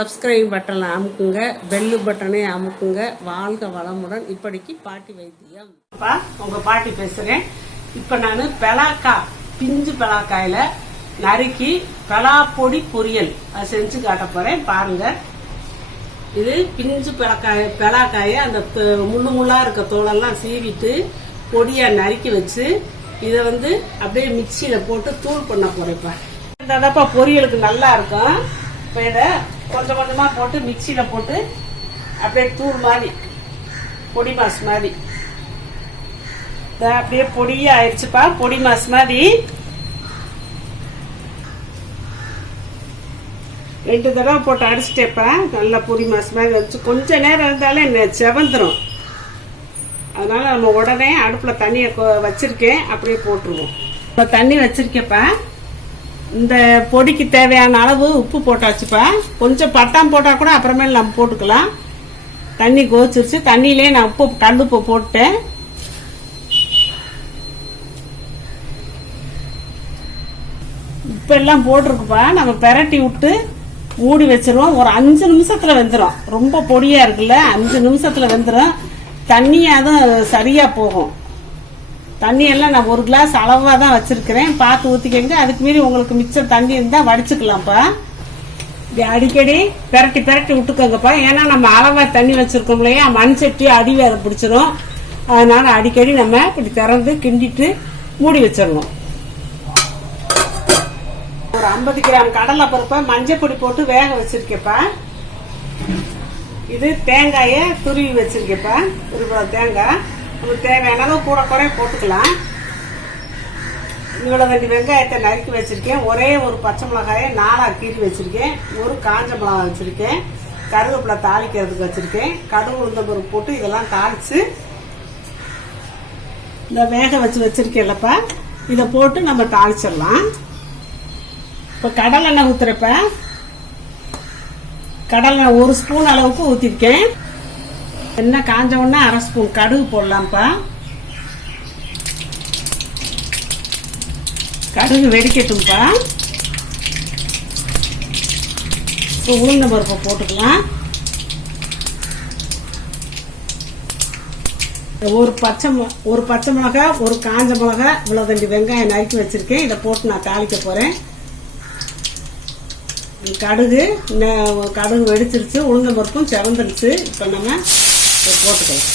Subscribe பட்டனை அமுக்குங்க, bell பட்டனை அமுக்குங்க. வாழ்க வளமுடன். இப்படிக்கு பாட்டி வைத்தியம். உங்க பாட்டி பேசுறேன். இப்ப நான் பெலாக்காய், பிஞ்சு பெலாக்காயில நறுக்கி பெலா பொடி பொரியல் செஞ்சு காட்ட போறேன். பாருங்க, இது பிஞ்சு பெலாக்காயை அந்த முள்ளு முள்ளா இருக்க தோலெல்லாம் சீவிட்டு பொடியா நறுக்கி வச்சு இதை அப்படியே மிக்சியில போட்டு தூள் பண்ண போறேன்ப்பா. இந்த பொரியலுக்கு நல்லா இருக்கும். இப்போ இதை கொஞ்சம் கொஞ்சமா போட்டு மிக்சியில போட்டு அப்படியே தூள் மாதிரி, பொடி மாஸ் மாதிரி அப்படியே பொடியா ஆயிடுச்சுப்பா. பொடி மாஸ் மாதிரி 2 தடவை போட்டு அடிச்சுட்டேப்பேன். நல்லா பொடி மாஸ் மாதிரி வச்சு கொஞ்ச நேரம் இருந்தாலே செவந்துடும். அதனால நம்ம உடனே அடுப்புல தண்ணியை வச்சிருக்கேன், அப்படியே போட்டுருவோம். இப்போ தண்ணி வச்சிருக்கேப்பா. இந்த பொடிக்கு தேவையான அளவு உப்பு போட்டாச்சுப்பா. கொஞ்சம் பட்டாம் போட்டா கூட அப்புறமேல நம்ம போட்டுக்கலாம். தண்ணி கொதிச்சிருச்சு. தண்ணியிலே நான் உப்பு கல்லுப்பு போட்டேன். உப்பு எல்லாம் போட்டிருக்குப்பா. நம்ம பெரட்டி விட்டு மூடி வச்சிருவோம். ஒரு 5 நிமிஷத்துல வெந்துடும். ரொம்ப பொடியா இருக்குல்ல, 5 நிமிஷத்துல வெந்துடும். தண்ணியாதான் சரியா போகும். தண்ணியெல்லாம் நான் 1 கிளாஸ் அளவா தான் வச்சிருக்கிறேன். பார்த்து ஊத்திக்கங்க. அதுக்கு மீறி உங்களுக்கு மிச்சம் தண்ணி இருந்தா வடிச்சுக்கலாம்ப்பா. இப்படி அடிக்கடி பெரட்டி பெரட்டி விட்டுக்கோங்கப்பா. ஏன்னா நம்ம அளவா தண்ணி வச்சிருக்கோம் இல்லையா, மண் சட்டி அடி வேற பிடிச்சிரும். அதனால அடிக்கடி நம்ம இப்படி திறந்து கிண்டிட்டு மூடி வச்சிடணும். ஒரு 50 கிராம் கடலை பருப்பை மஞ்சள் பொடி போட்டு வேக வச்சிருக்கேப்பா. இது தேங்காய துருவி வச்சிருக்கேப்பா. ஒரு தேங்காய் நமக்கு தேவையான அளவு கூட குறைய போட்டுக்கலாம். இவ்வளவு 2 வெங்காயத்தை நறுக்கி வச்சிருக்கேன். ஒரே ஒரு பச்சை மிளகாயை 4ஆ கீறி வச்சிருக்கேன். ஒரு காஞ்ச மிளகாய் வச்சிருக்கேன். கருவேப்பிலை தாளிக்கிறதுக்கு வச்சிருக்கேன். கடுகு உளுந்த பருப்பு போட்டு இதெல்லாம் தாளிச்சு இந்த வேக வச்சு வச்சிருக்கேன்லப்பா, இதை போட்டு நம்ம தாளிச்சிடலாம். இப்ப கடலை எண்ணெய் ஊத்துறப்ப கடலை 1 ஸ்பூன் அளவுக்கு ஊத்திருக்கேன். எண்ணெய் காஞ்ச உடனே 1/2 ஸ்பூன் கடுகு போடலாம்ப்பா. கடுகு வெடிக்கட்டும்ப்பா. இப்போ உளுந்த பருப்பை போட்டுக்கலாம். ஒரு பச்சை மிளகாய், ஒரு காஞ்ச மிளகாய், இவ்வளவு 2 வெங்காயம் நறுக்கி வச்சிருக்கேன். இதை போட்டு நான் தாளிக்க போறேன். கடுகு வெடிச்சிருச்சு, உளுந்த பருப்பும் செவந்துருச்சு. இப்ப நம்ம போட்டுக்கலாம்.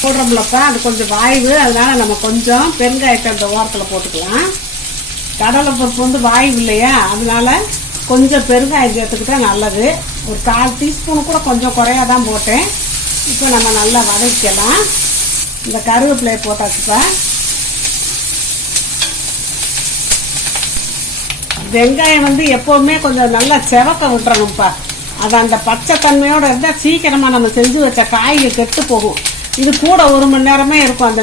போடுறோம்லப்பா, அது கொஞ்சம் வாய்வு. அதனால நம்ம கொஞ்சம் பெருங்காயத்தை அந்த ஓரத்துல போட்டுக்கலாம். கடலை பருப்பு வாய்வு இல்லையா, அதனால கொஞ்சம் பெருங்காயம் சேர்த்துக்கிட்டா நல்லது. ஒரு 1/4 டீஸ்பூன் கூட கொஞ்சம் குறையாதான் போட்டேன். இப்ப நம்ம நல்லா வதக்கலாம். இந்த கருவேப்பிலையை போட்டாச்சுப்பா. வெங்காயம் எப்பவுமே கொஞ்சம் நல்லா செவக்க விட்டுறணும்ப்பா. அது அந்த பச்சை தன்மையோட இருந்தா சீக்கிரமா நம்ம செஞ்சு வச்ச காய்கறி கெட்டு போகும். இது கூட 1 மணி நேரமே இருக்கும். அந்த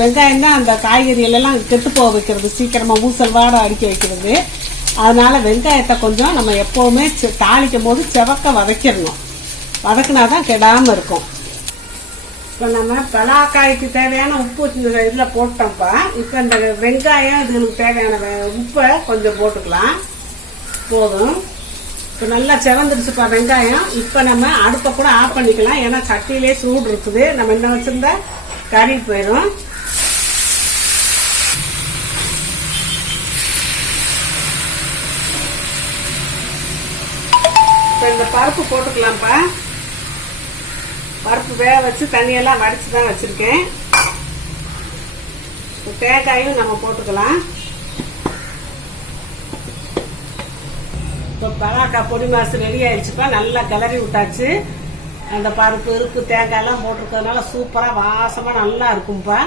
வெங்காயம் தான் அந்த காய்கறிகள் எல்லாம் கெட்டு போக வைக்கிறது, சீக்கிரமா ஊசல் வாட அடிக்க வைக்கிறது. அதனால வெங்காயத்தை கொஞ்சம் நம்ம எப்பவுமே தாளிக்கும் போது செவக்க வதக்கிடணும். வதக்குனாதான் கெடாம இருக்கும். இப்ப நம்ம பெலாக்காய்க்கு தேவையான உப்பு இதுல போட்டோம்ப்பா. இப்ப இந்த வெங்காயம் இதுக்கு தேவையான உப்பை கொஞ்சம் போட்டுக்கலாம். போதும். இப்ப நல்லா செவந்துருச்சுப்பா வெங்காயம். இப்ப நம்ம அடுப்பை கூட ஆஃப் பண்ணிக்கலாம். ஏன்னா சட்டியிலே சூடு இருக்குது. நம்ம என்ன வச்சிருந்தா கறி போயிடும். இப்ப இந்த பருப்பு போட்டுக்கலாம்ப்பா. பருப்பு வேக வச்சு தண்ணியெல்லாம் வடிச்சுதான் வச்சிருக்கேன். தேங்காயும் நம்ம போட்டுக்கலாம். இப்போ பெலாக்காய் பொடி மாசு ரெடி ஆயிடுச்சுப்பா. நல்லா கிளறி விட்டாச்சு. அந்த பருப்பு இருப்பு தேங்காய் எல்லாம் போட்டிருக்கிறதுனால சூப்பரா வாசமா நல்லா இருக்கும்பா.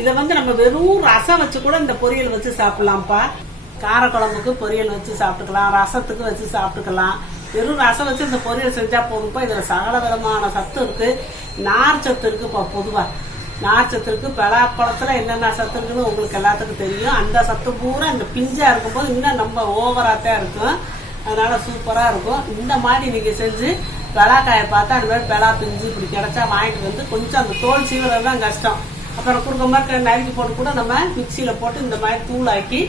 இதை நம்ம வெறும் ரசம் வச்சு கூட இந்த பொரியல் வச்சு சாப்பிடலாம்ப்பா. காரக்குழம்புக்கு பொரியல் வச்சு சாப்பிட்டுக்கலாம், ரசத்துக்கு வச்சு சாப்பிட்டுக்கலாம். வெறும் ரசம் வச்சு இந்த பொரியல் செஞ்சா போதும்ப்பா. இதுல சகல விதமான சத்து இருக்கு. நார் சத்து இருக்குப்பா. பொதுவா நார் சத்து இருக்கு. பலாப்பழத்துல என்னென்ன சத்து இருக்குன்னு உங்களுக்கு எல்லாத்துக்கும் தெரியும். அந்த சத்து பூரா இந்த பிஞ்சா இருக்கும்போது இன்னும் நம்ம ஓவராத்தான் இருக்கும். அதனால சூப்பரா இருக்கும். இந்த மாதிரி நீங்க செஞ்சு பெலாக்காயை பார்த்தா அது மாதிரி பெலா பிஞ்சு இப்படி கிடைச்சா வாங்கிட்டு கொஞ்சம் அந்த தோல் சீவுறது தான் கஷ்டம். அப்புறம் குறுக்க மாதிரி நறுக்கி போட்டு கூட நம்ம மிக்சியில போட்டு இந்த மாதிரி தூளாக்கி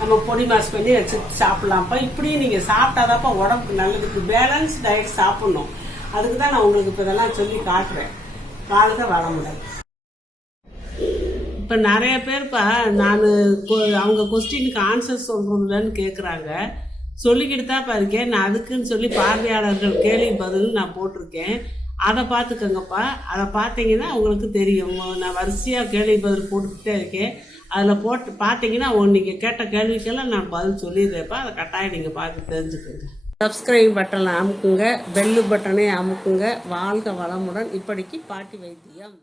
நம்ம பொடி மாஸ் பண்ணி வச்சு சாப்பிடலாம்ப்பா. இப்படியும் நீங்கள் சாப்பிட்டாதாப்பா உடம்புக்கு நல்லதுக்கு. பேலன்ஸ் டயட் சாப்பிடணும். அதுக்கு தான் நான் உங்களுக்கு இப்போ இதெல்லாம் சொல்லி காட்டுறேன். வாழ்க வளமுடன். இப்போ நிறைய பேர்ப்பா நான் அவங்க கொஸ்டினுக்கு ஆன்சர் சொல்கிறதுலன்னு கேட்குறாங்க. சொல்லிக்கிட்டு தான்ப்பா இருக்கேன். நான் அதுக்குன்னு சொல்லி பார்வையாளர்கள் கேள்வி பதில் நான் போட்டிருக்கேன். அதை பார்த்துக்கோங்கப்பா. அதை பார்த்தீங்கன்னா உங்களுக்கு தெரியும். நான் வரிசையாக கேள்வி பதில் போட்டுக்கிட்டே இருக்கேன். அதில் போட்டு பார்த்தீங்கன்னா நீங்கள் கேட்ட கேள்விக்கெல்லாம் நான் பதில் சொல்லிடுறேன்ப்பா. அதை கட்டாயம் நீங்கள் பார்த்து தெரிஞ்சுக்கோங்க. சப்ஸ்கிரைப் பட்டனை அமுக்குங்க, பெல்லு பட்டனை அமுக்குங்க. வாழ்க வளமுடன். இப்படிக்கு பாட்டி வைத்தியம்.